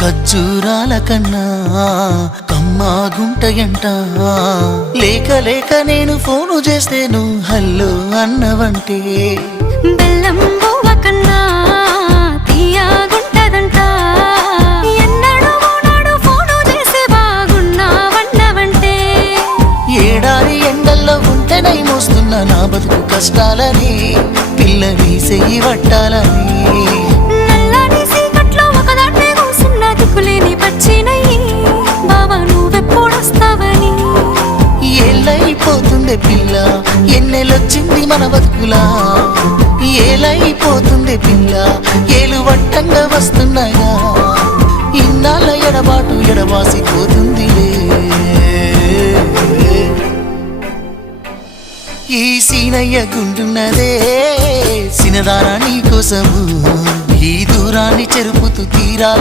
ఖర్జూరాల కన్నా కమ్మాగుంటయంట. లేక లేక నేను ఫోను చేస్తే నువ్వు హల్లో అన్నవంటే బెల్లం బువ్వ కన్నా తీయగుంటదంట. ఎన్నడూ నాడు ఫోను చేసి బాగున్నావన్నవంటే ఏడాది ఎండల్లో ఉంటేనై మోస్తున్న నా బతుకు కష్టాలని పిల్లని చెయ్యి పట్టాలని. నల్లని సీకట్లో ఒకదాన్నే కూసున్న దిక్కులేని పచ్చినయ్యి బావా నువ్వెప్పుడొస్తావని. ఏళ్ళైపోతుందే పిల్ల ఎన్నెలొచ్చింది మన బతుకులా. ఏలైపోతుందే పిల్ల ఏలు వట్టంగా వస్తున్నాయా. ఇన్నాళ్ళ ఎడబాటు ఎడవాసిపోతుందిలే. ఈ సీనయ్య గుంటున్నదే సినదారా నీ కోసము. ఈ దూరాన్ని చెరుపుతూ తీరాల